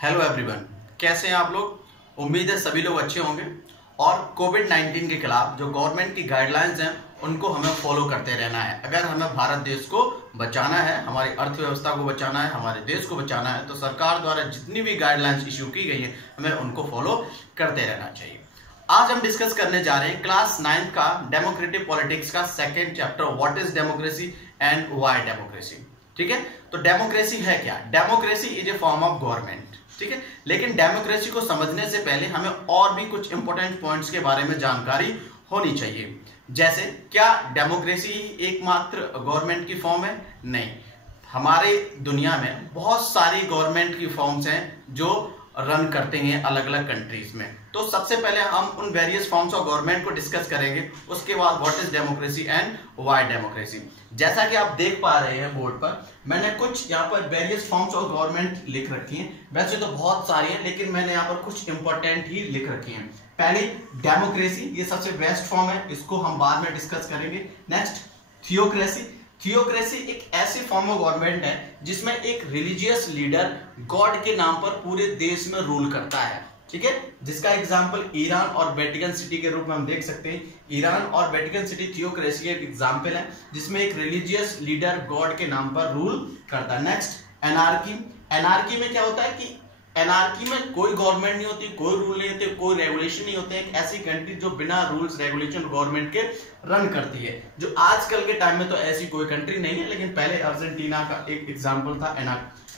Hello everyone, कैसे हैं आप लोग। उम्मीद है सभी लोग अच्छे होंगे और कोविड-19 के खिलाफ जो गवर्नमेंट की गाइडलाइंस हैं उनको हमें फॉलो करते रहना है। अगर हमें भारत देश को बचाना है, हमारी अर्थव्यवस्था को बचाना है, हमारे देश को बचाना है, तो सरकार द्वारा जितनी भी गाइडलाइंस इशू की गई है हमें उनको फॉलो करते रहना चाहिए। आज हम डिस्कस करने जा रहे हैं क्लास 9 का डेमोक्रेटिक पॉलिटिक्स का second chapter, what is democracy and why democracy. ठीक है, तो डेमोक्रेसी है क्या? Democracy is a form of government. ठीक है, लेकिन डेमोक्रेसी को समझने से पहले हमें और भी कुछ इंपॉर्टेंट पॉइंट्स के बारे में जानकारी होनी चाहिए। जैसे, क्या डेमोक्रेसी एकमात्र गवर्नमेंट की फॉर्म है? नहीं, हमारे दुनिया में बहुत सारी गवर्नमेंट की फॉर्म्स हैं जो रन करते हैं अलग अलग कंट्रीज में। तो सबसे पहले हम उन वेरियस फॉर्म्स ऑफ गवर्नमेंट को डिस्कस करेंगे, उसके बाद what is democracy and why democracy. जैसा कि आप देख पा रहे हैं बोर्ड पर, मैंने कुछ यहाँ पर वेरियस फॉर्म्स ऑफ गवर्नमेंट लिख रखी हैं। वैसे तो बहुत सारी हैं, लेकिन मैंने यहाँ पर कुछ इंपॉर्टेंट ही लिख रखी हैं। पहले डेमोक्रेसी, ये सबसे बेस्ट फॉर्म है, इसको हम बाद में डिस्कस करेंगे। Next, theocracy. थियोक्रेसी एक ऐसी फॉर्म ऑफ गवर्नमेंट है जिसमें एक रिलीजियस लीडर गॉड के नाम पर पूरे देश में रूल करता है। ठीक है, जिसका एग्जांपल ईरान और वेटिकन सिटी के रूप में हम देख सकते हैं। ईरान और वेटिकन सिटी थियोक्रेसी एक एग्जांपल है जिसमें एक रिलीजियस लीडर गॉड के नाम पर रूल करता है। Next, anarchy. एनार्की में क्या होता है कि एनार्की में कोई गवर्नमेंट नहीं होती, कोई रूल नहीं होते, कोई रेगुलेशन नहीं होते। एक ऐसी कंट्री जो बिना रूल्स रेगुलेशन गवर्नमेंट के रन करती है, जो आजकल के टाइम में तो ऐसी कोई कंट्री नहीं है, लेकिन पहले अर्जेंटीना का एक एग्जांपल था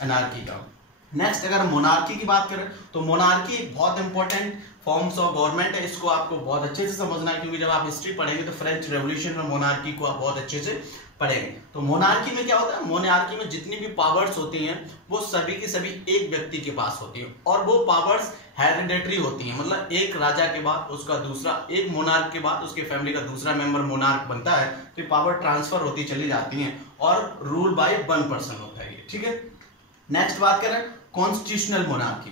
एनार्की का। नेक्स्ट, अगर मोनार्की की बात करें तो मोनार्की एक बहुत इंपॉर्टेंट फॉर्म्स ऑफ गवर्नमेंट है। इसको आपको बहुत अच्छे से समझना है, क्योंकि जब आप हिस्ट्री पढ़ेंगे तो फ्रेंच रेवोल्यूशन में मोनार्की को आप बहुत अच्छे से पढ़ेंगे। तो मोनार्की में क्या होता है? मोनार्की में जितनी भी पावर्स होती हैं वो सभी की सभी एक व्यक्ति के पास होती हैं, और वो पावर्स हेरिडेटरी होती हैं। मतलब एक राजा के बाद उसका दूसरा, एक मोनार्क के बाद उसके फैमिली का दूसरा मेंबर मोनार्क बनता है, तो ये पावर ट्रांसफर होती चली जाती हैं और रूल बाय वन पर्सन होता है। ठीक है, नेक्स्ट बात करें कॉन्स्टिट्यूशनल मोनार्की।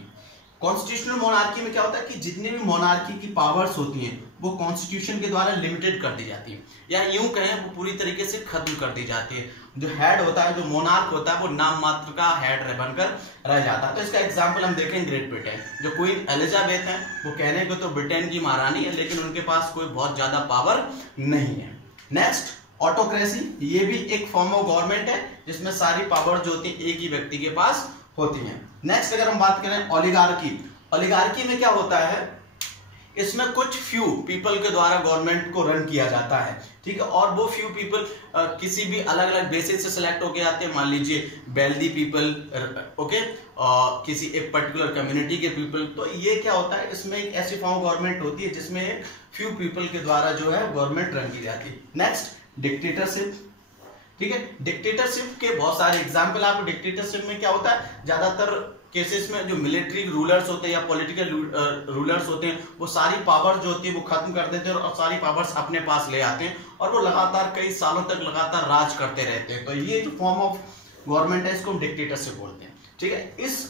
कॉन्स्टिट्यूशनल मोनार्की में क्या होता है कि जितनी भी मोनार्की की पावर्स होती हैं वो कॉन्स्टिट्यूशन के द्वारा लिमिटेड कर दी जाती है, या यूं कहें वो पूरी तरीके से खत्म कर दी जाती है। जो हेड होता है, जो मोनार्क होता है, वो नाम मात्र का हेड बनकर रह जाता है। तो इसका एग्जांपल हम देखें ग्रेट ब्रिटेन। जो क्वीन एलिजाबेथ है वो कहने को तो ब्रिटेन की महारानी है, लेकिन उनके पास कोई बहुत ज्यादा पावर नहीं है। Next, autocracy. ये भी एक फॉर्म ऑफ गवर्नमेंट है जिसमें सारी पावर जो होती है एक ही व्यक्ति के पास होती हैं। नेक्स्ट, अगर हम बात करें ओलिगार्की। ओलिगार्की में क्या होता है, इसमें कुछ फ्यू पीपल के द्वारा गवर्नमेंट को रन किया जाता है। ठीक है, और वो फ्यू पीपल किसी भी अलग अलग बेसिस से सिलेक्ट होके आते हैं। मान लीजिए वेल्दी पीपल, ओके, किसी एक पर्टिकुलर कम्युनिटी के पीपल। तो ये क्या होता है, इसमें एक ऐसी फॉर्म ऑफ गवर्नमेंट होती है जिसमें फ्यू पीपल के द्वारा जो है गवर्नमेंट रन की जाती है। Next, dictatorship. ठीक है, डिक्टेटरशिप के बहुत सारे एग्जाम्पल। आपको डिक्टेटरशिप में क्या होता है, ज्यादातर केसेस में जो मिलिट्री रूलर्स होते हैं या पॉलिटिकल रूलर्स होते हैं वो सारी पावर जो होती है वो खत्म कर देते हैं और सारी पावर्स अपने पास ले आते हैं, और वो लगातार कई सालों तक लगातार राज करते रहते हैं। तो ये जो फॉर्म ऑफ गवर्नमेंट है इसको हम डिक्टेटरशिप बोलते हैं। ठीक है, इस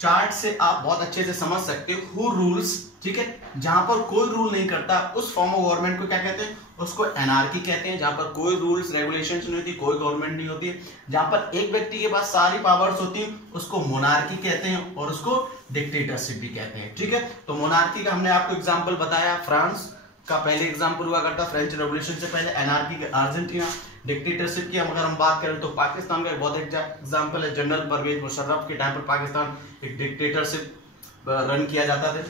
चार्ट से आप बहुत अच्छे से समझ सकते हो हु रूल्स। ठीक है, जहां पर कोई रूल नहीं करता उस फॉर्म ऑफ गवर्नमेंट को क्या कहते हैं, उसको एनार्की कहते हैं। जहां पर कोई रूल्स रेगुलेशंस नहीं होती, कोई गवर्नमेंट नहीं होती, जहां पर एक व्यक्ति के पास सारी पावर्स होती हैं उसको मोनार्की कहते हैं, और उसको डिक्टेटरशिप भी कहते हैं। ठीक है, तो मोनार्की का हमने आपको एग्जाम्पल बताया, फ्रांस का पहले एग्जाम्पल हुआ करता फ्रेंच रेवोल्यूशन से पहले। एनार्की का अर्जेंटीना। डिक्टेटरशिप की अगर हम बात करें तो पाकिस्तान का एक बहुत एग्जाम्पल है। जनरल परवेज मुशर्रफ के टाइम पर पाकिस्तान एक डिक्टेटरशिप रन किया जाता था।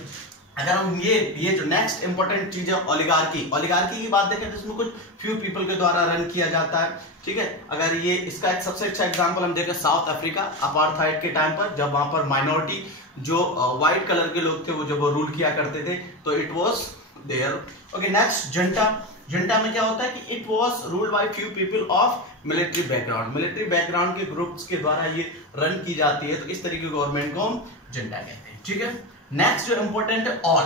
अगर हम ये जो नेक्स्ट इंपॉर्टेंट चीज है ओलिगार्की। ओलिगार्की की बात देखें तो इसमें कुछ फ्यू पीपल के द्वारा रन किया जाता है। ठीक है, अगर ये इसका एक सबसे अच्छा एग्जांपल हम देखें साउथ अफ्रीका अपार्थाइड के टाइम पर, जब वहां पर माइनॉरिटी जो व्हाइट कलर के लोग थे वो जब वो रूल किया करते थे, तो it was there. Okay, next, junta. Junta में क्या होता है कि it was ruled by few people of military background. Military background के ग्रुप्स के द्वारा ये रन की जाती है, तो इस तरीके की गवर्नमेंट को हम जंटा कहते हैं। ठीक है, नेक्स्ट जो इंपॉर्टेंट है, ऑल,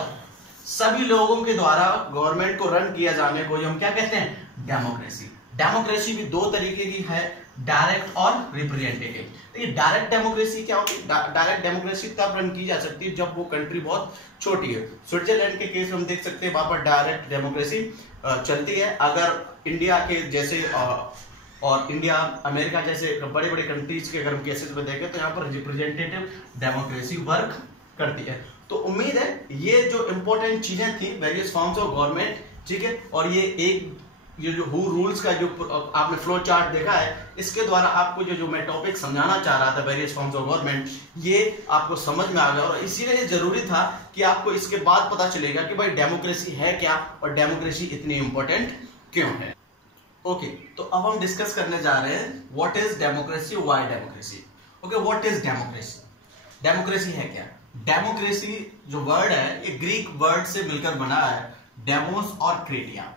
सभी लोगों के द्वारा गवर्नमेंट को रन किया जाने को हम क्या कहते हैं, डेमोक्रेसी। डेमोक्रेसी भी दो तरीके की है, डायरेक्ट और रिप्रेजेंटेटिव। तो ये डायरेक्ट डेमोक्रेसी क्या होती है, डायरेक्ट डेमोक्रेसी तब रन की जा सकती है जब वो कंट्री बहुत छोटी है। स्विट्जरलैंड के केस में हम देख सकते हैं वहां पर डायरेक्ट डेमोक्रेसी चलती है। अगर इंडिया के जैसे और इंडिया, अमेरिका जैसे बड़े बड़े कंट्रीज के अगर हम केसेस में देखें तो यहाँ पर रिप्रेजेंटेटिव डेमोक्रेसी वर्क करती है। तो उम्मीद है ये जो इंपॉर्टेंट चीजें थी वेरियस फॉर्म्स ऑफ गवर्नमेंट, ठीक है, और ये जो हु रूल्स का जो आपने फ्लो चार्ट देखा है, इसके द्वारा आपको जो मैं टॉपिक समझाना चाह रहा था वेरियस फॉर्म्स ऑफ गवर्नमेंट, ये आपको समझ में आ गया। और इसीलिए जरूरी था कि आपको इसके बाद पता चलेगा कि भाई डेमोक्रेसी है क्या और डेमोक्रेसी इतनी इंपॉर्टेंट क्यों है। ओके, तो अब हम डिस्कस करने जा रहे हैं what is democracy, why democracy. Okay, what is democracy? Democracy है क्या? डेमोक्रेसी जो वर्ड है ये ग्रीक वर्ड से मिलकर बना है, डेमोस और क्रेटिया।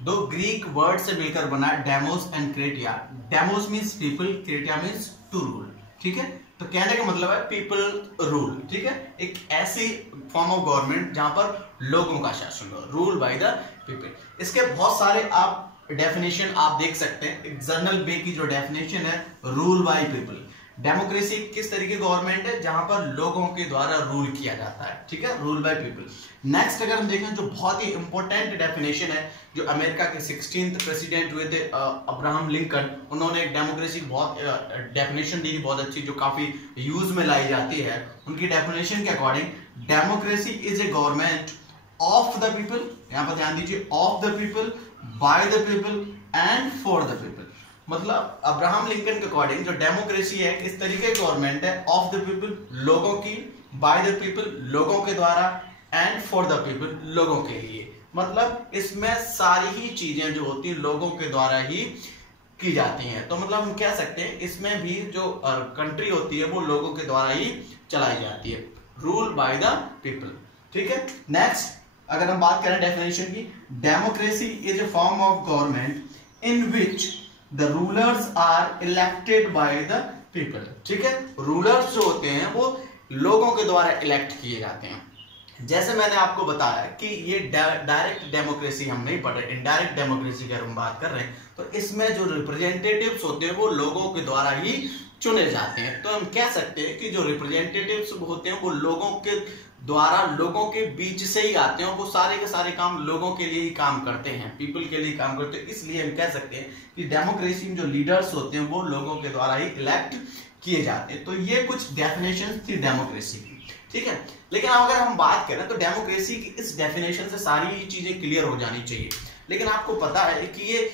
दो ग्रीक वर्ड से मिलकर बना है, demos and kratia. Demos means people, kratia means to rule, ठीक है। तो कहने का मतलब है पीपल रूल, ठीक है, एक ऐसी फॉर्म ऑफ गवर्नमेंट जहां पर लोगों का शासन हो, रूल बाय द पीपल। इसके बहुत सारे आप डेफिनेशन आप देख सकते हैं। एक जनरल बे की जो डेफिनेशन है, रूल बाय पीपल। डेमोक्रेसी किस तरीके की गवर्नमेंट है जहां पर लोगों के द्वारा रूल किया जाता है, ठीक है, रूल बाय पीपल। नेक्स्ट अगर हम देखें जो बहुत ही इंपॉर्टेंट डेफिनेशन है, जो अमेरिका के 16th प्रेसिडेंट हुए थे अब्राहम लिंकन, उन्होंने एक डेमोक्रेसी बहुत डेफिनेशन दी, बहुत अच्छी, जो काफी यूज में लाई जाती है। उनकी डेफिनेशन के according democracy is A government of the people, यहां पर ध्यान दीजिए, of the people, bye the people and for the people. मतलब अब्राहम लिंकन के अकॉर्डिंग जो डेमोक्रेसी है इस तरीके की गवर्नमेंट है, ऑफ द पीपल, लोगों की, बाय द पीपल, लोगों के द्वारा, एंड फॉर द पीपल, लोगों के लिए। मतलब इसमें सारी ही चीजें जो होती हैं लोगों के द्वारा ही की जाती हैं। तो मतलब हम कह सकते हैं इसमें भी जो कंट्री होती है वो लोगों के द्वारा ही चलाई जाती है, रूल बाय द पीपल, ठीक है। नेक्स्ट अगर हम बात करें डेफिनेशन की, democracy is a form of government in which the rulers are elected by the people, ठीक है। रूलर्स जो होते हैं वो लोगों के द्वारा इलेक्ट किए जाते हैं। जैसे मैंने आपको बताया कि ये डायरेक्ट डेमोक्रेसी हम नहीं पढ़ रहे, इनडायरेक्ट डेमोक्रेसी की अगर हम बात कर रहे हैं तो इसमें जो रिप्रेजेंटेटिव्स होते हैं वो लोगों के द्वारा ही चुने जाते हैं। तो हम कह सकते हैं कि जो रिप्रेजेंटेटिव्स होते हैं वो लोगों के द्वारा, लोगों के बीच से ही आते हैं, वो सारे के सारे काम लोगों के लिए ही काम करते हैं, पीपल के लिए काम करते हैं। इसलिए हम कह सकते हैं कि डेमोक्रेसी में जो लीडर्स होते हैं वो लोगों के द्वारा ही इलेक्ट किए जाते हैं। तो ये कुछ डेफिनेशन थी डेमोक्रेसी की, ठीक है। लेकिन अगर हम बात करें तो डेमोक्रेसी की इस डेफिनेशन से सारी चीजें क्लियर हो जानी चाहिए। लेकिन आपको पता है कि ये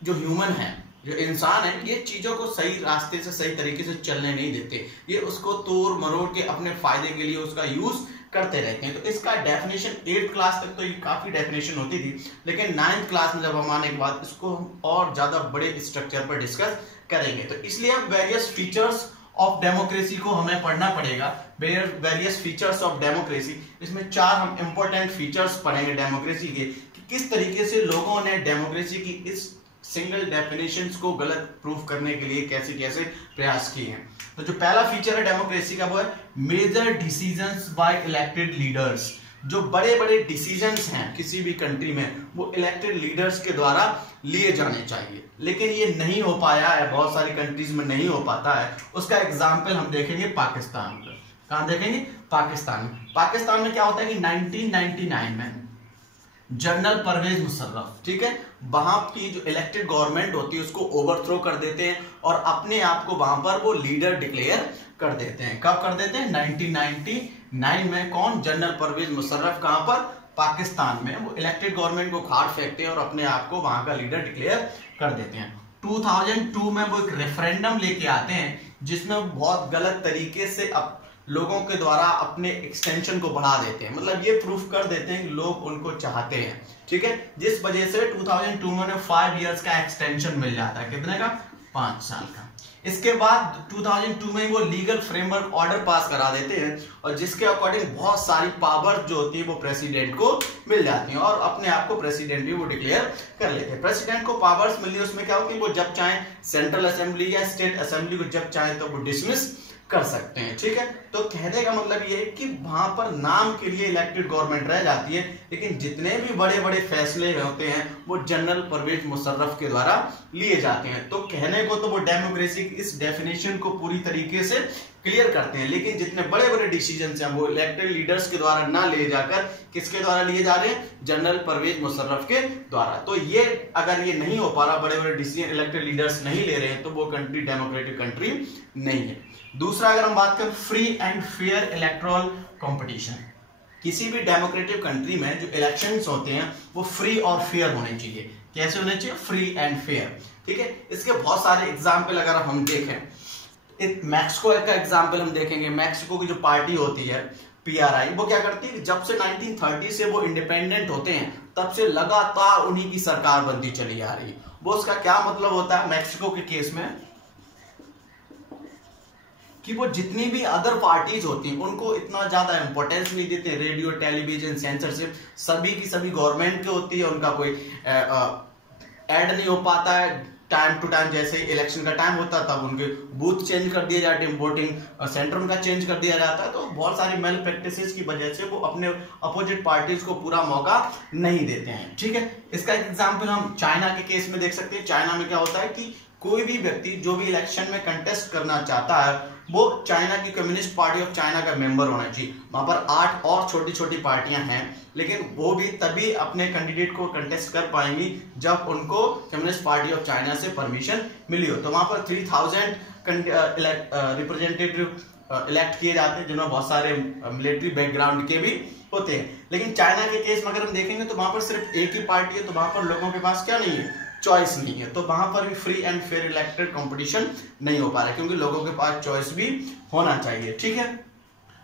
जो ह्यूमन है, जो इंसान है, ये चीजों को सही रास्ते से, सही तरीके से चलने नहीं देते। ये उसको तोड़ मरोड़ के अपने फायदे के लिए उसका यूज करते रहते हैं। तो इसका डेफिनेशन 8th क्लास तक तो ये काफी डेफिनेशन होती थी, लेकिन 9th क्लास में जब हम आने के बाद इसको हम और ज्यादा बड़े स्ट्रक्चर पर डिस्कस करेंगे। तो इसलिए हम वेरियस फीचर्स ऑफ डेमोक्रेसी को हमें पढ़ना पड़ेगा, वेरियस फीचर्स ऑफ डेमोक्रेसी। इसमें 4 हम इंपॉर्टेंट फीचर्स पढ़ेंगे डेमोक्रेसी के, कि किस तरीके से लोगों ने डेमोक्रेसी की इस सिंगल डेफिनेशंस को गलत प्रूफ करने के लिए कैसे कैसे प्रयास किए हैं। तो जो पहला फीचर है डेमोक्रेसी का वो है major decisions by elected leaders. जो बड़े बड़े डिसीजंस हैं किसी भी कंट्री में वो इलेक्टेड लीडर्स के द्वारा लिए जाने चाहिए, लेकिन ये नहीं हो पाया है, बहुत सारी कंट्रीज में नहीं हो पाता है। उसका एग्जाम्पल हम देखेंगे पाकिस्तान में। कहां देखेंगे? पाकिस्तान में। पाकिस्तान में क्या होता है कि 1999 में जनरल परवेज मुशर्रफ, ठीक है, वहां की जो इलेक्टेड गवर्नमेंट होती है उसको ओवरथ्रो कर देते हैं और अपने आप को वहां पर वो लीडर डिक्लेयर कर देते हैं। कब कर देते हैं? 1999 में। कौन? जनरल परवेज मुशर्रफ। कहां पर? पाकिस्तान में। वो इलेक्टेड गवर्नमेंट को खाड़ फेंकते हैं और अपने आप को वहां का लीडर डिक्लेयर कर देते हैं। 2002 में वो एक रेफरेंडम लेके आते हैं जिसमें बहुत गलत तरीके से लोगों के द्वारा अपने एक्सटेंशन को बढ़ा देते हैं। मतलब ये प्रूफ कर देते हैं कि लोग उनको चाहते हैं, ठीक है, जिस वजह से 2002 में 5 इयर्स का एक्सटेंशन मिल जाता है। कितने का? 5 साल का। इसके बाद 2002 में वो लीगल फ्रेमवर्क ऑर्डर पास करा देते हैं और जिसके अकॉर्डिंग बहुत सारी पावर जो होती है वो प्रेसिडेंट को मिल जाती है और अपने आप को प्रेसिडेंट भी वो डिक्लेयर कर लेते हैं। प्रेसिडेंट को पावर्स मिली, उसमें क्या होती है, वो जब चाहे सेंट्रल असेंबली या स्टेट असेंबली को जब चाहे तो वो डिसमिस कर सकते हैं, ठीक है। तो कहने का मतलब ये है कि वहां पर नाम के लिए इलेक्टेड गवर्नमेंट रह जाती है, लेकिन जितने भी बड़े बड़े फैसले होते हैं वो जनरल परवेज मुशर्रफ के द्वारा लिए जाते हैं। तो कहने को तो वो डेमोक्रेसी की इस डेफिनेशन को पूरी तरीके से क्लियर करते हैं, लेकिन जितने बड़े बड़े डिसीजन हैं वो इलेक्टेड लीडर्स के द्वारा ना ले जाकर किसके द्वारा लिए जा रहे हैं, जनरल परवेज मुशर्रफ के द्वारा। तो ये अगर ये नहीं हो पा रहा, बड़े बड़े डिसीजन इलेक्टेड लीडर्स नहीं ले रहे हैं, तो वो कंट्री डेमोक्रेटिक कंट्री नहीं है। दूसरा, अगर हम बात करें free and fair electoral competition, किसी भी डेमोक्रेटिक कंट्री में जो इलेक्शंस होते हैं वो फ्री और फेयर होने चाहिए। कैसे होने चाहिए, फ्री एंड फेयर, ठीक है। इसके बहुत सारे एग्जाम्पल अगर हम देखें, एक मैक्सिको का एग्जाम्पल हम देखेंगे। मैक्सिको की जो पार्टी होती है PRI, वो क्या करती है, जब से 1930 से वो इंडिपेंडेंट होते हैं तब से लगातार उन्हीं की सरकार बनती चली आ रही है। वो उसका क्या मतलब होता है मैक्सिको के केस में, कि वो जितनी भी अदर पार्टीज होती हैं उनको इतना ज्यादा इंपॉर्टेंस नहीं देते। रेडियो, टेलीविजन, सेंसरशिप सभी की सभी गवर्नमेंट की होती है, उनका कोई ऐड नहीं हो पाता है। टाइम टू टाइम जैसे इलेक्शन का टाइम होता है तब उनके बूथ चेंज कर दिए जाते हैं, वोटिंग सेंटर उनका चेंज कर दिया जाता है। तो बहुत सारी मेल प्रैक्टिसेस की वजह से वो अपने अपोजिट पार्टीज को पूरा मौका नहीं देते हैं, ठीक है। इसका एक एग्जांपल हम चाइना के केस में देख सकते हैं। चाइना में क्या होता है कि कोई भी व्यक्ति जो भी इलेक्शन में कंटेस्ट करना चाहता है वो चाइना की कम्युनिस्ट पार्टी ऑफ चाइना का मेंबर होना चाहिए। वहां पर 8 और छोटी छोटी पार्टियां हैं, लेकिन वो भी तभी अपने कैंडिडेट को कंटेस्ट कर पाएंगी जब उनको कम्युनिस्ट पार्टी ऑफ चाइना से परमिशन मिली हो। तो वहां पर 3000 रिप्रेजेंटेटिव इलेक्ट किए जाते हैं, जिनमें बहुत सारे मिलिट्री बैकग्राउंड के भी होते हैं। लेकिन चाइना के केस में अगर हम देखेंगे तो वहां पर सिर्फ एक ही पार्टी है, तो वहां पर लोगों के पास क्या नहीं है, चॉइस नहीं है। तो वहां पर भी free and fair elected competition नहीं हो पा रहा है, क्योंकि लोगों के पास चॉइस भी होना चाहिए, ठीक है।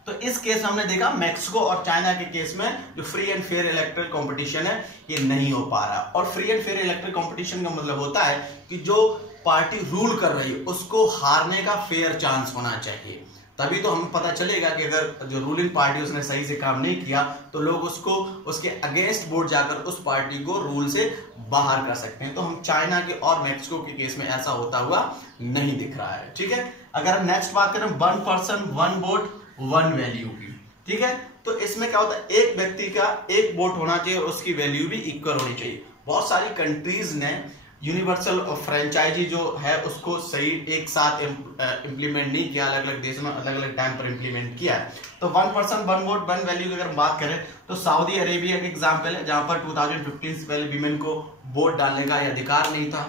तो इस केस में हमने देखा मैक्सिको और चाइना के केस में जो free and fair electoral competition है ये नहीं हो पा रहा। और free and fair electoral competition का मतलब होता है कि जो पार्टी रूल कर रही है उसको हारने का फेयर चांस होना चाहिए। तभी तो हमें पता चलेगा कि अगर जो रूलिंग पार्टी उसने सही से काम नहीं किया तो लोग उसको उसके अगेंस्ट वोट जाकर उस पार्टी को रूल से बाहर कर सकते हैं। तो हम चाइना के और मैक्सिको के केस में ऐसा होता हुआ नहीं दिख रहा है, ठीक है। अगर हम नेक्स्ट बात करें 1 पर्सन 1 वोट 1 वैल्यू की, ठीक है। तो इसमें क्या होता है, एक व्यक्ति का एक वोट होना चाहिए, उसकी वैल्यू भी इक्वल होनी चाहिए। बहुत सारी कंट्रीज ने यूनिवर्सल फ्रेंचाइजी जो है उसको सही एक साथ इम्प्लीमेंट नहीं किया, अलग अलग देशों में अलग अलग टाइम पर इम्प्लीमेंट किया है। तो 1 पर्सन 1 वोट 1 वैल्यू की अगर हम बात करें तो सऊदी अरेबिया का एग्जाम्पल है, जहां पर 2015 से पहले विमेन को वोट डालने का अधिकार नहीं था।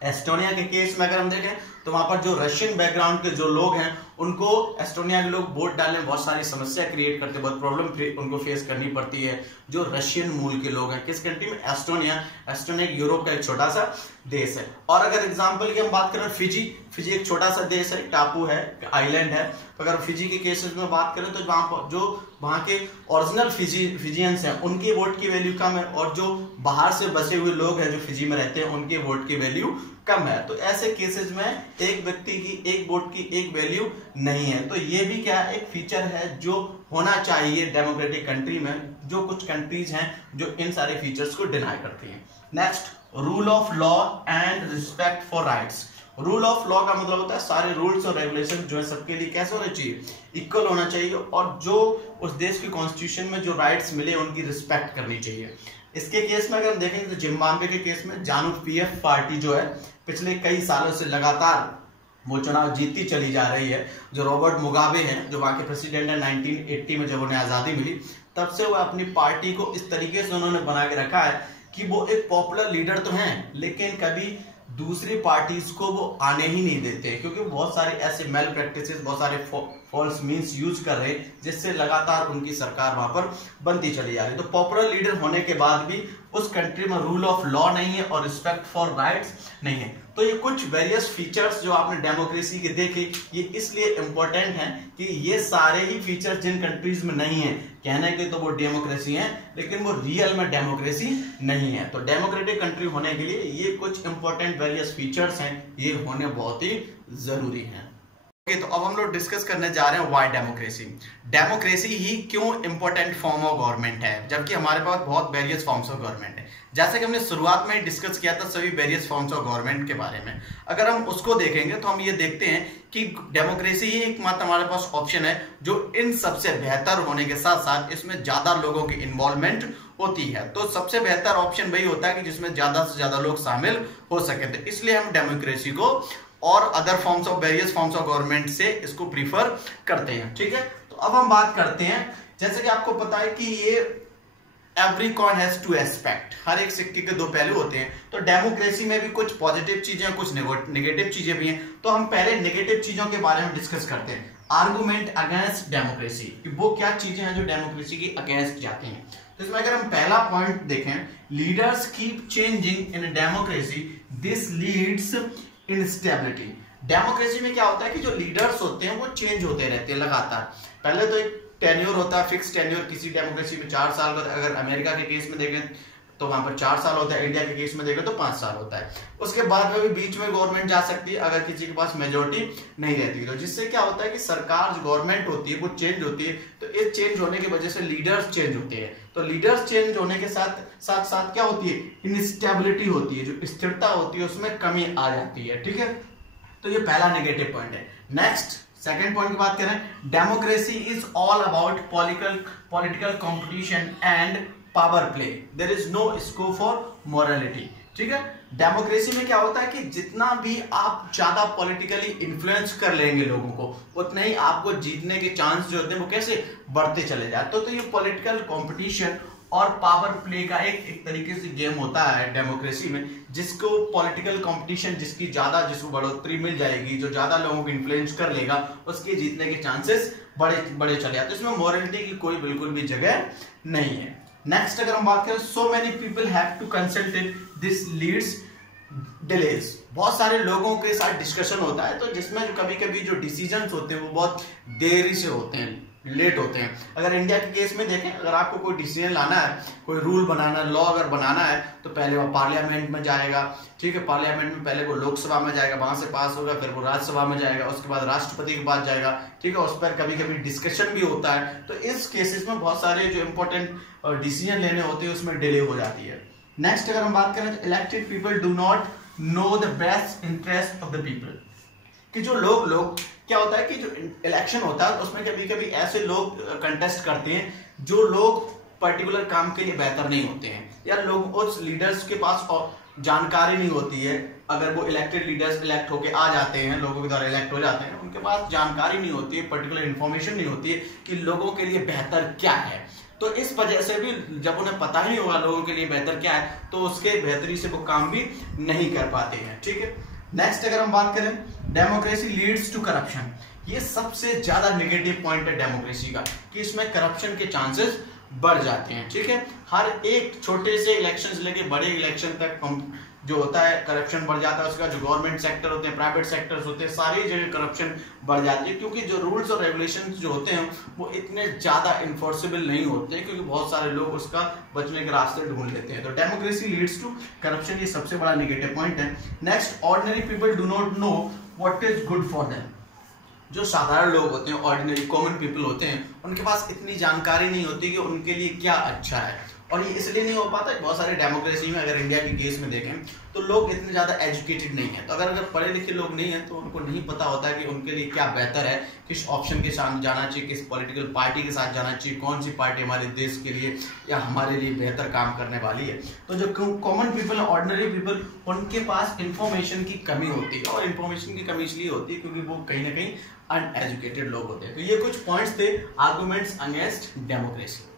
एस्टोनिया के केस में अगर हम देखें तो वहां पर जो रशियन बैकग्राउंड के जो लोग हैं उनको एस्टोनिया के लोग वोट डालने में बहुत सारी समस्या क्रिएट करते हैं, बहुत प्रॉब्लम उनको फेस करनी पड़ती है। जो रशियन मूल के लोग हैं, किस कंट्री में, एस्टोनिया। एस्टोनिया यूरोप का एक छोटा सा देश है। और अगर एग्जांपल की हम बात करें फिजी, फिजी एक छोटा सा देश है, टापू है, आइलैंड है। तो अगर फिजी के केसेस में बात करें तो वहां पर जो वहां के ओरिजिनल फिजियंस हैं उनके वोट की वैल्यू कम है, और जो बाहर से बसे हुए लोग हैं जो फिजी में रहते हैं उनके वोट की वैल्यू कम है। तो ऐसे केसेस में एक व्यक्ति की एक वोट की एक वैल्यू नहीं है। तो ये भी क्या एक फीचर है जो होना चाहिए डेमोक्रेटिक कंट्री में। जो कुछ कंट्रीज हैं जो इन सारे फीचर्स को डिनाई करती हैं। Next, rule of law and respect for rights. Rule of law का मतलब होता है सारे रूल्स और रेगुलेशन जो है सबके लिए कैसे होने चाहिए, इक्वल होना चाहिए, और जो उस देश की कॉन्स्टिट्यूशन में जो राइट्स मिले उनकी रिस्पेक्ट करनी चाहिए। इसके केस में अगर हम देखेंगे तो जिम्बाब्वे के केस में ZANU-PF पार्टी जो है पिछले कई सालों से लगातार वो चुनाव जीतती चली जा रही है। जो रॉबर्ट मुगाबे हैं जो वहां के प्रेसिडेंट है, 1980 में जब उन्हें आजादी मिली तब से वो अपनी पार्टी को इस तरीके से उन्होंने बना के रखा है कि वो एक पॉपुलर लीडर तो हैं लेकिन कभी दूसरी पार्टीज को वो आने ही नहीं देते, क्योंकि बहुत सारे ऐसे मेल प्रैक्टिसेस, बहुत सारे फॉल्स मीन्स यूज कर रहे हैं जिससे लगातार उनकी सरकार वहां पर बनती चली जा रही है। तो पॉपुलर लीडर होने के बाद भी उस कंट्री में रूल ऑफ लॉ नहीं है और रिस्पेक्ट फॉर राइट्स नहीं है। तो ये कुछ वेरियस फीचर्स जो आपने डेमोक्रेसी के देखे ये इसलिए इंपॉर्टेंट हैं कि ये सारे ही फीचर्स जिन कंट्रीज में नहीं है, कहने के तो वो डेमोक्रेसी है लेकिन वो रियल में डेमोक्रेसी नहीं है। तो डेमोक्रेटिक कंट्री होने के लिए ये कुछ इंपॉर्टेंट वेरियस फीचर्स हैं, ये होने बहुत ही जरूरी है। तो अब हम लोग डिस्कस करने जा रहे हैं व्हाई डेमोक्रेसी। डेमोक्रेसी ही क्यों इंपॉर्टेंट फॉर्म ऑफ गवर्नमेंट है, जबकि हमारे पास बहुत वेरियस फॉर्म्स ऑफ गवर्नमेंट है। जैसे कि हमने शुरुआत में डिस्कस किया था सभी वेरियस फॉर्म्स ऑफ गवर्नमेंट के बारे में, अगर हम उसको देखेंगे तो हम ये देखते हैं कि डेमोक्रेसी ही एकमात्र हमारे पास ऑप्शन है जो इन सबसे बेहतर होने के साथ साथ इसमें ज्यादा लोगों की इन्वॉल्वमेंट होती है। तो सबसे बेहतर ऑप्शन वही होता है कि जिसमें ज्यादा से ज्यादा लोग शामिल हो सके। तो इसलिए हम डेमोक्रेसी को और other forms of various forms of government से इसको प्रीफर करते हैं। ठीक है, तो अब हम बात करते हैं, जैसे कि आपको पता है कि ये every coin has two aspect, हर एक सिक्के के दो पहलू होते हैं। तो डेमोक्रेसी में भी कुछ पॉजिटिव चीजें हैं, कुछ नेगेटिव चीजें भी हैं। तो हम पहले नेगेटिव चीजों के बारे में डिस्कस करते हैं। आर्गुमेंट अगेंस्ट डेमोक्रेसी, वो क्या चीजें हैं जो डेमोक्रेसी की अगेंस्ट जाती हैं। तो इसमें अगर हम पहला पॉइंट देखें, leaders keep changing in democracy, this leads instability. Democracy में क्या होता है कि जो लीडर्स होते हैं वो चेंज होते रहते हैं लगातार। पहले तो एक टेन्योर होता है, फिक्स टेन्योर किसी डेमोक्रेसी में 4 साल का, अगर अमेरिका के केस में देखें तो वहां पर 4 साल होता है, इंडिया के केस में देखें तो 5 साल होता है। उसके बाद में भी बीच में गवर्नमेंट जा सकती है अगर किसी के पास मेजोरिटी नहीं रहती। तो जिससे क्या होता है कि सरकार जो गवर्नमेंट होती है वो चेंज होती है। तो इस चेंज होने की वजह से लीडर्स चेंज होते हैं। तो लीडर्स चेंज होने के साथ साथ साथ क्या होती है, इनस्टेबिलिटी होती है, जो स्थिरता होती है उसमें कमी आ जाती है। ठीक है, तो ये पहला नेगेटिव पॉइंट है। नेक्स्ट सेकेंड पॉइंट की बात करें, democracy is all about political competition and power play, there is no scope for morality. ठीक है, डेमोक्रेसी में क्या होता है कि जितना भी आप ज्यादा पॉलिटिकली इन्फ्लुएंस कर लेंगे लोगों को, उतने ही आपको जीतने के चांस जो होते हैं वो कैसे बढ़ते चले जाते। तो ये पॉलिटिकल कॉम्पिटिशन और पावर प्ले का एक तरीके से गेम होता है डेमोक्रेसी में, जिसको पॉलिटिकल कंपटीशन जिसको बढ़ोतरी मिल जाएगी, जो ज्यादा लोगों को इन्फ्लुएंस कर लेगा, उसके जीतने के चांसेस बड़े चले जाते हैं। इसमें मॉरलिटी की कोई बिल्कुल भी जगह नहीं है। नेक्स्ट अगर हम बात करें, so many people have to consulted, this leads delays. बहुत सारे लोगों के साथ डिस्कशन होता है, तो जिसमें कभी कभी जो डिसीजंस होते हैं वो बहुत देरी से होते हैं, लेट होते हैं। अगर इंडिया के केस में देखें, अगर आपको कोई डिसीजन लाना है, कोई रूल बनाना, लॉ अगर बनाना है, तो पहले वो पार्लियामेंट में जाएगा। ठीक है, पार्लियामेंट में पहले वो लोकसभा में जाएगा, वहां से पास होगा, फिर वो राज्यसभा में जाएगा, उसके बाद राष्ट्रपति के पास जाएगा। ठीक है, उस पर कभी कभी डिस्कशन भी होता है। तो इस केसेस में बहुत सारे जो इंपॉर्टेंट डिसीजन लेने होते हैं उसमें डिले हो जाती है। नेक्स्ट अगर हम बात करें, elected people do not know the best interest of the people, कि जो लोग क्या होता है कि जो इलेक्शन होता है उसमें कभी कभी ऐसे लोग कंटेस्ट करते हैं जो लोग पर्टिकुलर काम के लिए बेहतर नहीं होते हैं, या लोग उस लीडर्स के पास जानकारी नहीं होती है। अगर वो इलेक्टेड लीडर्स इलेक्ट होके आ जाते हैं, लोगों के द्वारा इलेक्ट हो जाते हैं, उनके पास जानकारी नहीं होती है, पर्टिकुलर इन्फॉर्मेशन नहीं होती है कि लोगों के लिए बेहतर क्या है। तो इस वजह से भी जब उन्हें पता ही नहीं होगा लोगों के लिए बेहतर क्या है, तो उसके बेहतरी से वो काम भी नहीं कर पाते हैं। ठीक है, नेक्स्ट अगर हम बात करें, डेमोक्रेसी लीड्स टू करप्शन। ये सबसे ज्यादा नेगेटिव पॉइंट है डेमोक्रेसी का, कि इसमें करप्शन के चांसेस बढ़ जाते हैं। ठीक है, हर एक छोटे से इलेक्शन से लेके बड़े इलेक्शन तक जो होता है करप्शन बढ़ जाता है। उसका जो गवर्नमेंट सेक्टर होते हैं, प्राइवेट सेक्टर्स होते हैं, सारी जगह करप्शन बढ़ जाती है, क्योंकि जो रूल्स और रेगुलेशंस जो होते हैं वो इतने ज्यादा इन्फोर्सेबल नहीं होते हैं, क्योंकि बहुत सारे लोग उसका बचने के रास्ते ढूंढ लेते हैं। तो डेमोक्रेसी लीड्स टू करप्शन, ये सबसे बड़ा नेगेटिव पॉइंट है। Next, ordinary people do not know what is good for them. जो साधारण लोग होते हैं, ऑर्डिनरी कॉमन पीपल होते हैं, उनके पास इतनी जानकारी नहीं होती कि उनके लिए क्या अच्छा है। और ये इसलिए नहीं हो पाता, बहुत सारे डेमोक्रेसी में अगर इंडिया के केस में देखें तो लोग इतने ज्यादा एजुकेटेड नहीं है। तो अगर पढ़े लिखे लोग नहीं है तो उनको नहीं पता होता है कि उनके लिए क्या बेहतर है, किस ऑप्शन के साथ जाना चाहिए, किस पॉलिटिकल पार्टी के साथ जाना चाहिए, कौन सी पार्टी हमारे देश के लिए या हमारे लिए बेहतर काम करने वाली है। तो जो कॉमन पीपल, ऑर्डिनरी पीपल, उनके पास इंफॉर्मेशन की कमी होती है। और इंफॉर्मेशन की कमी इसलिए होती है क्योंकि वो कहीं ना कहीं अनएजुकेटेड लोग होते हैं। तो ये कुछ पॉइंट्स थे आर्गुमेंट्स अगेंस्ट डेमोक्रेसी।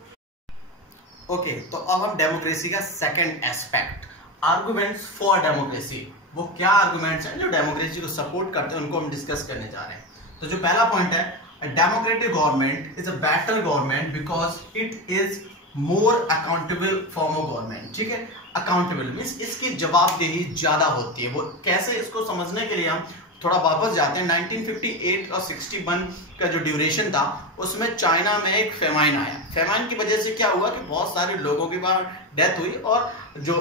ओके, तो अब हम डेमोक्रेसी का second aspect, arguments for democracy, वो क्या आर्गुमेंट्स हैं जो डेमोक्रेसी को सपोर्ट करते हैं, उनको हम डिस्कस करने जा रहे हैं। तो जो पहला पॉइंट है, democratic government is a better government because it is more accountable form of government. ठीक है, अकाउंटेबल मीन्स इसकी जवाबदेही ज्यादा होती है। वो कैसे, इसको समझने के लिए हम थोड़ा वापस जाते हैं। 1958 और 61 का जो ड्यूरेशन था, उसमें चाइना में एक फेमाइन आया। फेमाइन की वजह से क्या हुआ कि बहुत सारे लोगों की बार डेथ हुई, और जो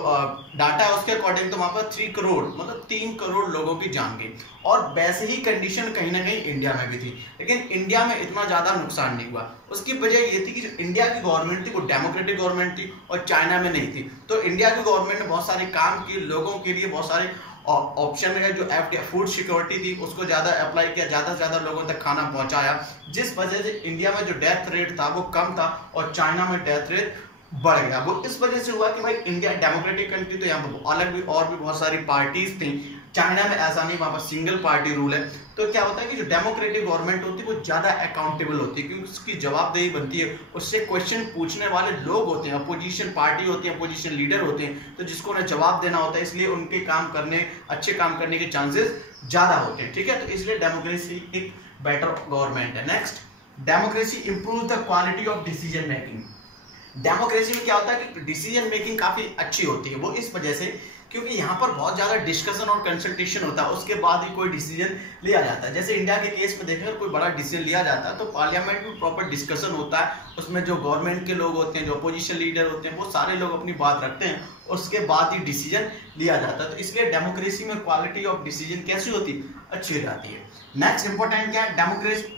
डाटा है उसके अकॉर्डिंग तो वहां पर 3 करोड़ मतलब 3 करोड़ लोगों की जान गई। और वैसे ही कंडीशन कहीं ना कहीं इंडिया में भी थी, लेकिन इंडिया में इतना ज्यादा नुकसान नहीं हुआ। उसकी वजह ये थी कि जो इंडिया की गवर्नमेंट थी वो डेमोक्रेटिक गवर्नमेंट थी और चाइना में नहीं थी। तो इंडिया की गवर्नमेंट ने बहुत सारे काम किए, लोगों के लिए बहुत सारे ऑप्शन है, जो फूड सिक्योरिटी थी उसको ज्यादा अप्लाई किया, ज्यादा से ज्यादा लोगों तक खाना पहुंचाया, जिस वजह से इंडिया में जो डेथ रेट था वो कम था और चाइना में डेथ रेट बढ़ गया। वो इस वजह से हुआ कि भाई इंडिया डेमोक्रेटिक कंट्री, तो यहाँ पर अलग भी और भी बहुत सारी पार्टीज थी चाइना में ऐसा नहीं, वहां पर सिंगल पार्टी रूल है। तो क्या होता है कि जो डेमोक्रेटिक गवर्नमेंट होती है वो ज्यादा अकाउंटेबल होती है, क्योंकि उसकी जवाबदेही बनती है, उससे क्वेश्चन पूछने वाले लोग होते हैं, अपोजिशन पार्टी होती है, अपोजिशन लीडर होते हैं, तो जिसको उन्हें जवाब देना होता है, इसलिए उनके काम करने, अच्छे काम करने के चांसेस ज्यादा होते हैं। ठीक है, तो इसलिए डेमोक्रेसी एक बेटर गवर्नमेंट है। Next, democracy improve the quality of decision making. Democracy में क्या होता है कि डिसीजन मेकिंग काफी अच्छी होती है, वो इस वजह से क्योंकि यहाँ पर बहुत ज्यादा डिस्कशन और कंसल्टेशन होता है, उसके बाद ही कोई डिसीजन लिया जाता है। जैसे इंडिया के केस में देखें, कोई बड़ा डिसीजन लिया जाता है तो पार्लियामेंट में प्रॉपर डिस्कशन होता है, उसमें जो गवर्नमेंट के लोग होते हैं, जो अपोजिशन लीडर होते हैं, वो सारे लोग अपनी बात रखते हैं, उसके बाद ही डिसीजन लिया जाता है। तो इसलिए डेमोक्रेसी में क्वालिटी ऑफ डिसीजन कैसी होती है, अच्छी हो जाती है। नेक्स्ट इंपॉर्टेंट क्या है,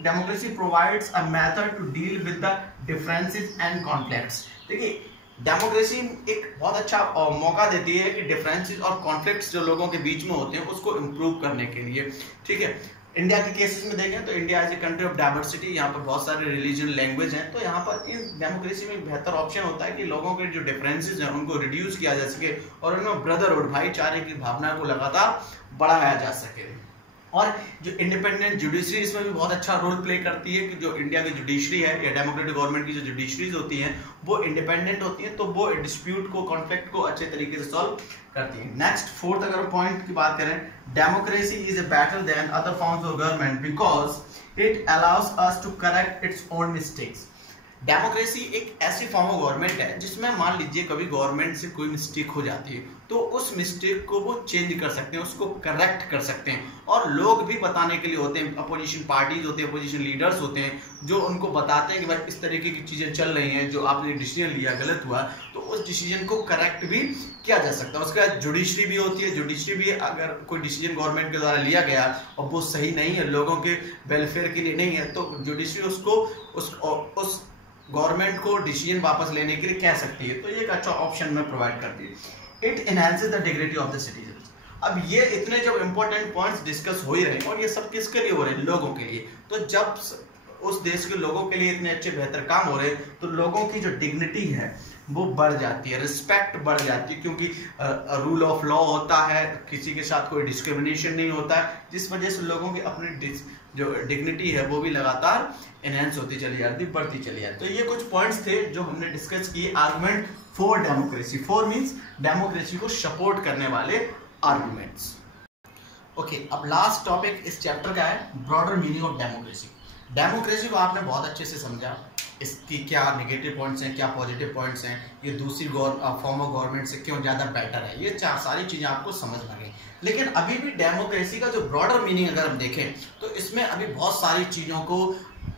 democracy provides a method to deal with the differences and conflicts. देखिए, डेमोक्रेसी एक बहुत अच्छा मौका देती है कि डिफरेंसेस और कॉन्फ्लिक्ट्स जो लोगों के बीच में होते हैं उसको इम्प्रूव करने के लिए। ठीक है, इंडिया के केसेस में देखें तो India as a country of diversity, यहाँ पर बहुत सारे रिलीजन लैंग्वेज हैं, तो यहाँ पर इस डेमोक्रेसी में बेहतर ऑप्शन होता है कि लोगों के जो डिफरेंसेस हैं उनको रिड्यूस किया जा सके और उनमें ब्रदरहुड, भाईचारे की भावना को लगातार बढ़ाया जा सके। और जो इंडिपेंडेंट जुडिशरी इसमें भी बहुत अच्छा रोल प्ले करती है कि जो इंडिया की जुडिशरी है या डेमोक्रेटिक गवर्नमेंट की जो जुडिशरीज होती हैं वो इंडिपेंडेंट होती हैं, तो वो डिस्प्यूट को, कॉन्फ्लिक्ट को अच्छे तरीके से सॉल्व करती है। नेक्स्ट, फोर्थ अगर पॉइंट की बात करें, democracy is better than other forms of government because it allows us to correct its own mistakes. Democracy एक ऐसी फॉर्म ऑफ गवर्नमेंट है जिसमें मान लीजिए कभी गवर्नमेंट से कोई मिस्टेक हो जाती है तो उस मिस्टेक को वो चेंज कर सकते हैं, उसको करेक्ट कर सकते हैं, और लोग भी बताने के लिए होते हैं, अपोजिशन पार्टीज होते हैं, अपोजिशन लीडर्स होते हैं जो उनको बताते हैं कि भाई इस तरीके की चीजें चल रही हैं, जो आपने डिसीजन लिया गलत हुआ, तो उस डिसीजन को करेक्ट भी किया जा सकता है। उसके बाद जुडिशरी भी होती है, जुडिशरी भी अगर कोई डिसीजन गवर्नमेंट के द्वारा लिया गया और वो सही नहीं है, लोगों के वेलफेयर के लिए नहीं है, तो जुडिशरी उसको उस गवर्नमेंट को डिसीजन वापस लेने के लिए कह सकती है, तो ये एक अच्छा ऑप्शन में प्रोवाइड करती है। It enhances the dignity of the citizen. अब ये इतने जब इंपॉर्टेंट पॉइंट्स डिस्कस हो ही रहे हैं और ये सब किसके लिए हो रहे हैं, लोगों के लिए, तो जब उस देश के लोगों के लिए इतने अच्छे बेहतर काम हो रहे हैं तो लोगों की जो डिग्निटी है वो बढ़ जाती है, रिस्पेक्ट बढ़ जाती है, क्योंकि रूल ऑफ लॉ होता है, किसी के साथ कोई डिस्क्रिमिनेशन नहीं होता है, जिस वजह से लोगों की अपनी जो डिग्निटी है वो भी लगातार एनहेंस होती चली जाती, बढ़ती चली जाती। तो ये कुछ पॉइंट्स थे जो हमने डिस्कस किए argument for democracy. For means democracy को सपोर्ट करने वाले आर्गुमेंट्स। ओके, अब लास्ट टॉपिक इस चैप्टर का है broader meaning of democracy. Democracy को आपने बहुत अच्छे से समझा, इसकी क्या नेगेटिव पॉइंट्स हैं, क्या पॉजिटिव पॉइंट्स हैं, ये दूसरी फॉर्म ऑफ गवर्नमेंट से क्यों ज़्यादा बेटर है, ये सारी चीज़ें आपको समझ में गई। लेकिन अभी भी डेमोक्रेसी का जो ब्रॉडर मीनिंग अगर हम देखें तो इसमें अभी बहुत सारी चीज़ों को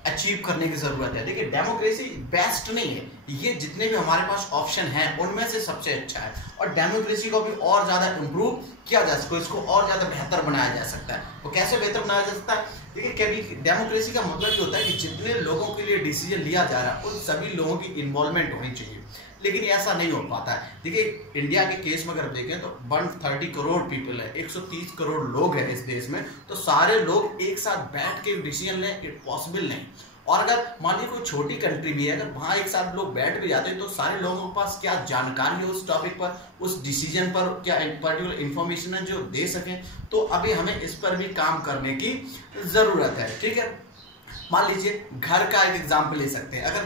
अचीव करने की ज़रूरत है। देखिए, डेमोक्रेसी बेस्ट नहीं है, ये जितने भी हमारे पास ऑप्शन हैं उनमें से सबसे अच्छा है, और डेमोक्रेसी को भी और ज़्यादा इम्प्रूव किया जा सकता है, इसको और ज़्यादा बेहतर बनाया जा सकता है। वो कैसे बेहतर बनाया जा सकता है? देखिए, कभी डेमोक्रेसी का मतलब ये होता है कि जितने लोगों के लिए डिसीजन लिया जा रहा है उन सभी लोगों की इन्वॉल्वमेंट होनी चाहिए, लेकिन ऐसा नहीं हो पाता है। देखिए, इंडिया के केस में अगर देखें तो 130 करोड़ पीपल है, 130 करोड़ लोग हैं इस देश में, तो सारे लोग एक साथ बैठ के डिसीजन लें, इट पॉसिबल नहीं। और अगर मान लीजिए कोई छोटी कंट्री भी है, अगर वहाँ एक साथ लोग बैठ भी जाते हैं तो सारे लोगों के पास क्या जानकारी है उस टॉपिक पर, उस डिसीजन पर, क्या पर्टिकुलर इंफॉर्मेशन है जो दे सकें, तो अभी हमें इस पर भी काम करने की ज़रूरत है। ठीक है, मान लीजिए घर का एक एग्जाम्पल ले सकते हैं। अगर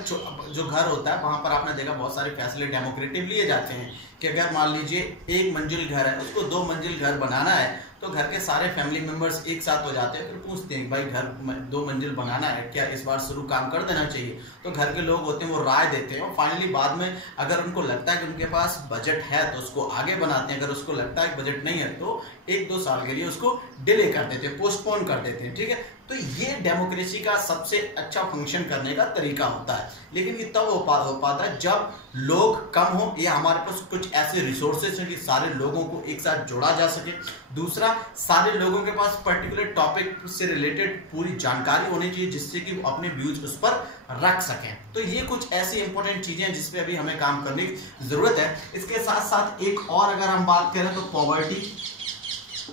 जो घर होता है वहां पर आपने देखा बहुत सारे फैसले डेमोक्रेटिव लिए जाते हैं कि अगर मान लीजिए 1 मंजिल घर है, उसको 2 मंजिल घर बनाना है, तो घर के सारे फैमिली मेंबर्स एक साथ हो जाते हैं, फिर पूछते हैं भाई घर 2 मंजिल बनाना है, क्या इस बार शुरू काम कर देना चाहिए? तो घर के लोग होते हैं वो राय देते हैं और फाइनली बाद में अगर उनको लगता है कि उनके पास बजट है तो उसको आगे बनाते हैं, अगर उसको लगता है बजट नहीं है तो 1-2 साल के लिए उसको डिले कर देते हैं, पोस्टपोन कर देते हैं। ठीक है, तो ये डेमोक्रेसी का सबसे अच्छा फंक्शन करने का तरीका होता है, लेकिन ये तब हो पाता है जब लोग कम हो या हमारे पास कुछ ऐसे रिसोर्सेज हैं कि सारे लोगों को एक साथ जोड़ा जा सके। दूसरा, सारे लोगों के पास पर्टिकुलर टॉपिक से रिलेटेड पूरी जानकारी होनी चाहिए जिससे कि वो अपने व्यूज उस पर रख सकें। तो ये कुछ ऐसी इंपॉर्टेंट चीजें हैं जिसपे अभी हमें काम करने की जरूरत है। इसके साथ साथ एक और अगर हम बात करें तो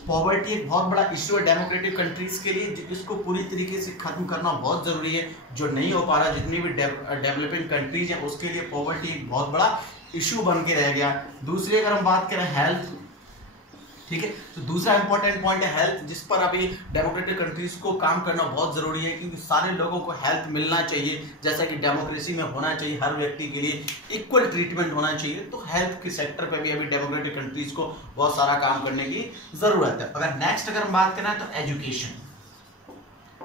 पॉवर्टी एक बहुत बड़ा इश्यू है डेमोक्रेटिक कंट्रीज के लिए, जिसको पूरी तरीके से खत्म करना बहुत जरूरी है, जो नहीं हो पा रहा। जितनी भी डेवलपिंग कंट्रीज हैं उसके लिए पॉवर्टी एक बहुत बड़ा इश्यू बन के रह गया। दूसरी अगर हम बात करें ठीक है। तो दूसरा इंपॉर्टेंट पॉइंट है हेल्थ, जिस पर अभी डेमोक्रेटिक कंट्रीज को काम करना बहुत जरूरी है, क्योंकि सारे लोगों को हेल्थ मिलना चाहिए, जैसा कि डेमोक्रेसी में होना चाहिए, हर व्यक्ति के लिए इक्वल ट्रीटमेंट होना चाहिए। तो हेल्थ के सेक्टर पे भी अभी डेमोक्रेटिक कंट्रीज को बहुत सारा काम करने की जरूरत है। अगर हम बात करें तो एजुकेशन,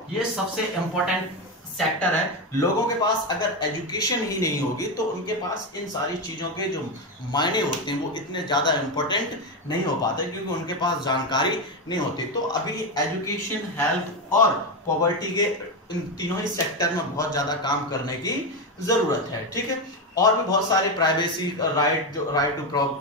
ये सबसे इंपॉर्टेंट सेक्टर है। लोगों के पास अगर एजुकेशन ही नहीं होगी तो उनके पास इन सारी चीजों के जो मायने होते हैं वो इतने ज्यादा इंपॉर्टेंट नहीं हो पाते, क्योंकि उनके पास जानकारी नहीं होती। तो अभी एजुकेशन, हेल्थ और पॉवर्टी के इन तीनों ही सेक्टर में बहुत ज्यादा काम करने की जरूरत है। ठीक है। और भी बहुत सारे प्राइवेसी राइट टू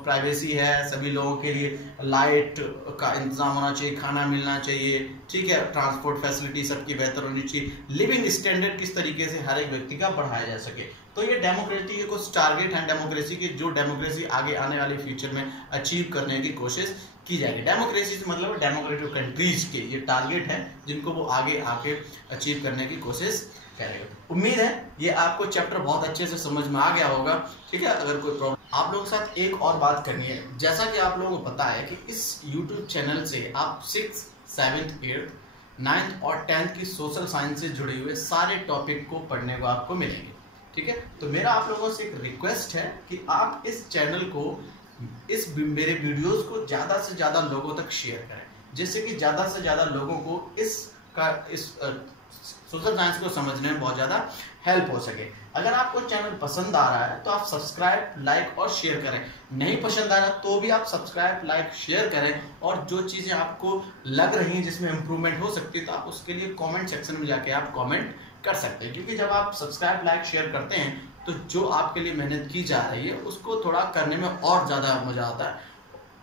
प्राइवेसी है, सभी लोगों के लिए लाइट का इंतजाम होना चाहिए, खाना मिलना चाहिए, ठीक है, ट्रांसपोर्ट फैसिलिटी सबकी बेहतर होनी चाहिए, लिविंग स्टैंडर्ड किस तरीके से हर एक व्यक्ति का बढ़ाया जा सके। तो ये डेमोक्रेसी के कुछ टारगेट हैं, डेमोक्रेसी के, जो डेमोक्रेसी आगे आने वाले फ्यूचर में अचीव करने की कोशिश की जाएगी। डेमोक्रेसी से मतलब डेमोक्रेटिक कंट्रीज के ये टारगेट है जिनको वो आगे आके अचीव करने की कोशिश करेगा। उम्मीद है ये आपको चैप्टर बहुत अच्छे से समझ में आ गया होगा। ठीक है। अगर कोई प्रॉब्लम, आप लोगों के साथ एक और बात करनी है। जैसा कि आप लोगों को पता है कि इस YouTube चैनल से आप 6th, 7th, 8th, 9th और 10th की सोशल साइंस से जुड़े हुए सारे टॉपिक को पढ़ने को आपको मिलेंगे। ठीक है। तो मेरा आप लोगों से एक रिक्वेस्ट है कि आप इस चैनल को, मेरे वीडियोस को ज्यादा से ज्यादा लोगों तक शेयर करें, जिससे कि ज्यादा से ज्यादा लोगों को इस सोशल साइंस को समझने में बहुत ज्यादा हेल्प हो सके। अगर आपको चैनल पसंद आ रहा है तो आप सब्सक्राइब, लाइक और शेयर करें। नहीं पसंद आ रहा तो भी आप सब्सक्राइब, लाइक, शेयर करें। और जो चीजें आपको लग रही हैं जिसमें इंप्रूवमेंट हो सकती है तो आप उसके लिए कमेंट सेक्शन में जाके आप कमेंट कर सकते हैं, क्योंकि जब आप सब्सक्राइब, लाइक, शेयर करते हैं तो जो आपके लिए मेहनत की जा रही है उसको थोड़ा करने में और ज्यादा मजा आता है।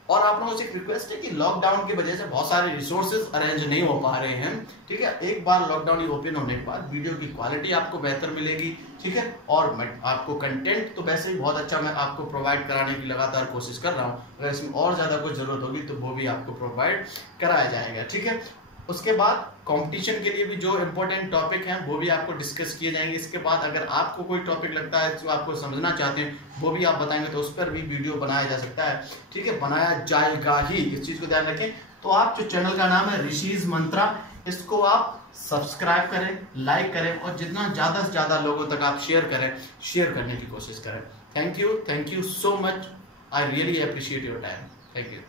और आप लोगों से एक रिक्वेस्ट है कि लॉकडाउन की वजह से बहुत सारे रिसोर्सेज अरेंज नहीं हो पा रहे हैं। ठीक है। एक बार लॉकडाउन ओपन होने के बाद वीडियो की क्वालिटी आपको बेहतर मिलेगी। ठीक है। और मैं आपको कंटेंट तो वैसे ही बहुत अच्छा मैं आपको प्रोवाइड कराने की लगातार कोशिश कर रहा हूँ। अगर इसमें और ज्यादा कोई जरूरत होगी तो वो भी आपको प्रोवाइड कराया जाएगा। ठीक है। उसके बाद कंपटीशन के लिए भी जो इंपॉर्टेंट टॉपिक हैं वो भी आपको डिस्कस किए जाएंगे। इसके बाद अगर आपको कोई टॉपिक लगता है जो आपको समझना चाहते हैं वो भी आप बताएंगे तो उस पर भी वीडियो बनाया जा सकता है। ठीक है। बनाया जाएगा ही, इस चीज को ध्यान रखें। तो आप जो चैनल का नाम है ऋषिज मंत्रा, इसको आप सब्सक्राइब करें, लाइक करें और जितना ज्यादा से ज्यादा लोगों तक आप शेयर करें, शेयर करने की कोशिश करें। Thank you so much. I really appreciate your time. Thank you.